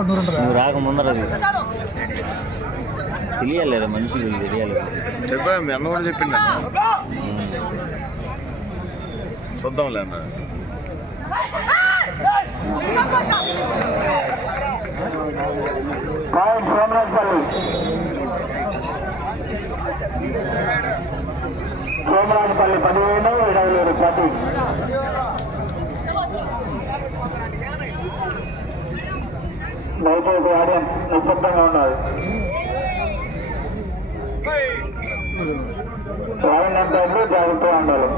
నువ్వు రాక ముందరది తెలియాలి మనుషులు తెలియాలి. చెప్పాను మీ అన్న కూడా చెప్పిండ చూద్దాంలే అన్న. సోమరాజపల్లి 15 ఇడవలూరు 10. దయచేసి ఆడియన్స్ నిశ్శబ్దంగా ఉన్నారు. వారినంటే జాగ్రత్తగా ఉండాలి.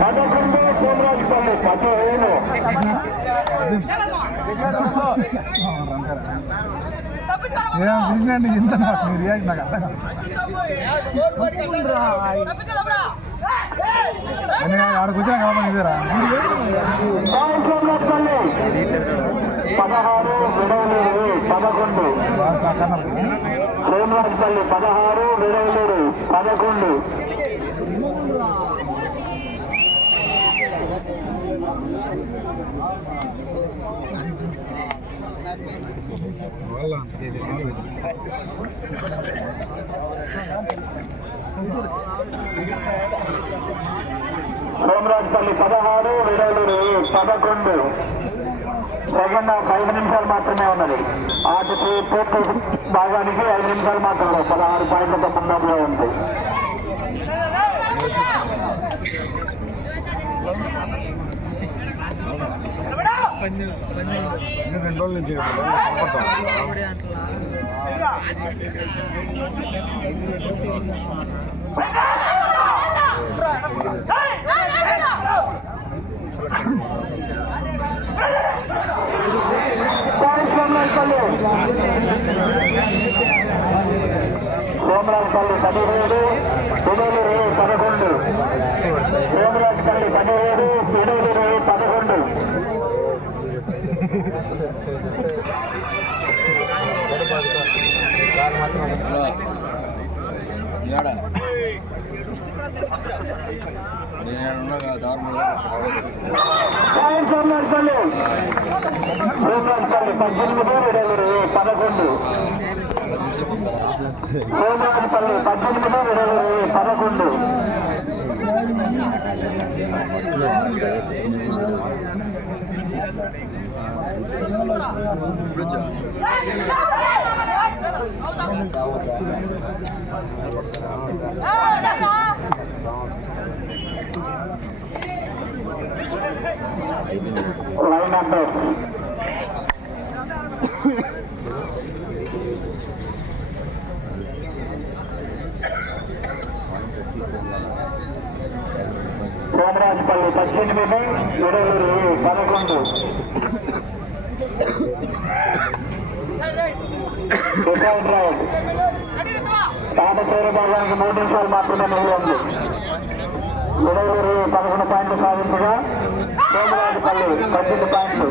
పదకొండు సోమరాజపల్లి 15. చూసినండి ఇంత రియాక్ట్ నాకు అర్థం ఆడ కూర్చొని కావాలి ఇదేరా 16 విడవలూరు 11. సోమరాజపల్లి 16 విడవలూరు 11. సోమరాజపల్లి 16 విడవలూరు 11. సెకండ్ హాఫ్ 5 నిమిషాలు మాత్రమే ఉన్నది. ఆటకి పూర్తి భాగానికి 5 నిమిషాలు మాత్రమే. 16 పాయింట్లతో ముందంలో ఉంది. రెండు రోజుల నుంచి సోమరాజపల్లి 17 విడవలూరు 11. సోమరాజపల్లి 17 విడవలూరు 11. సోమరాజపల్లి 18 విడవలూరు 11. సోమరాజపల్లి 18 విడవలూరు 11. Line number Somarajapalli 18 Vidavaluru 11. తాటచేరు భాగానికి 3 నిమిషాలు మాత్రమే మిగిలి ఉంది. విడవలూరు 11 పాయింట్లు సాధించగా సోమరాజపల్లి 18 పాయింట్లు.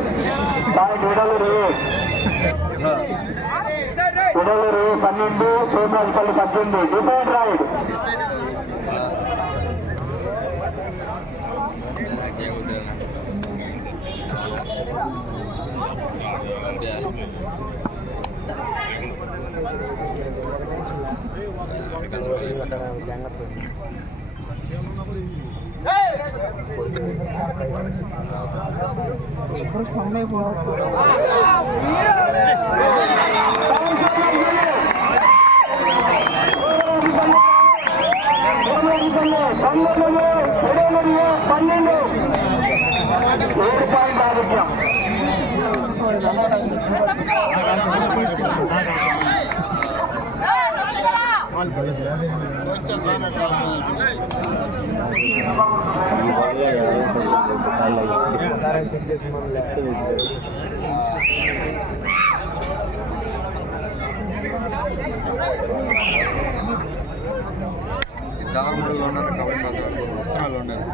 విడవలూరు 12, సోమరాజపల్లి 18. Defend raid. దావరముడులో ఉన్నారు కాబట్టి మాకు వస్త్రాలు ఉన్నారు